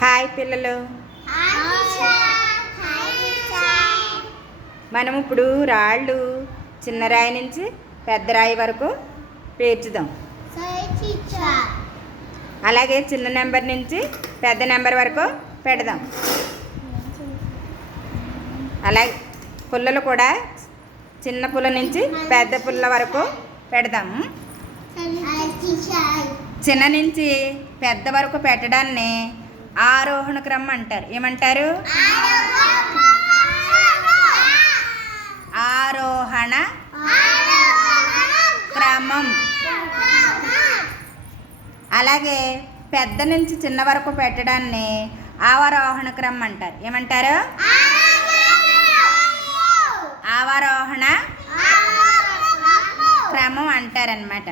Hi పిల్లలు. మనం ఇప్పుడు రాళ్ళు చిన్న రాయి నుంచి పెద్ద రాయి వరకు పేర్చుదాం. అలాగే చిన్న నెంబర్ నుంచి పెద్ద నెంబర్ వరకు పెడదాం. అలాగే పుల్లలు కూడా చిన్న పుల్ల నుంచి పెద్ద పుల్ల వరకు పెడదాము. చిన్న నుంచి పెద్ద వరకు పెట్టడాన్ని ఆరోహణ క్రమం అంటారు. ఏమంటారు? ఆరోహణ క్రమం. అలాగే పెద్ద నుంచి చిన్న వరకు పెట్టడాన్ని అవరోహణ క్రమం అంటారు. ఏమంటారు? అవరోహణ క్రమం అంటారనమాట.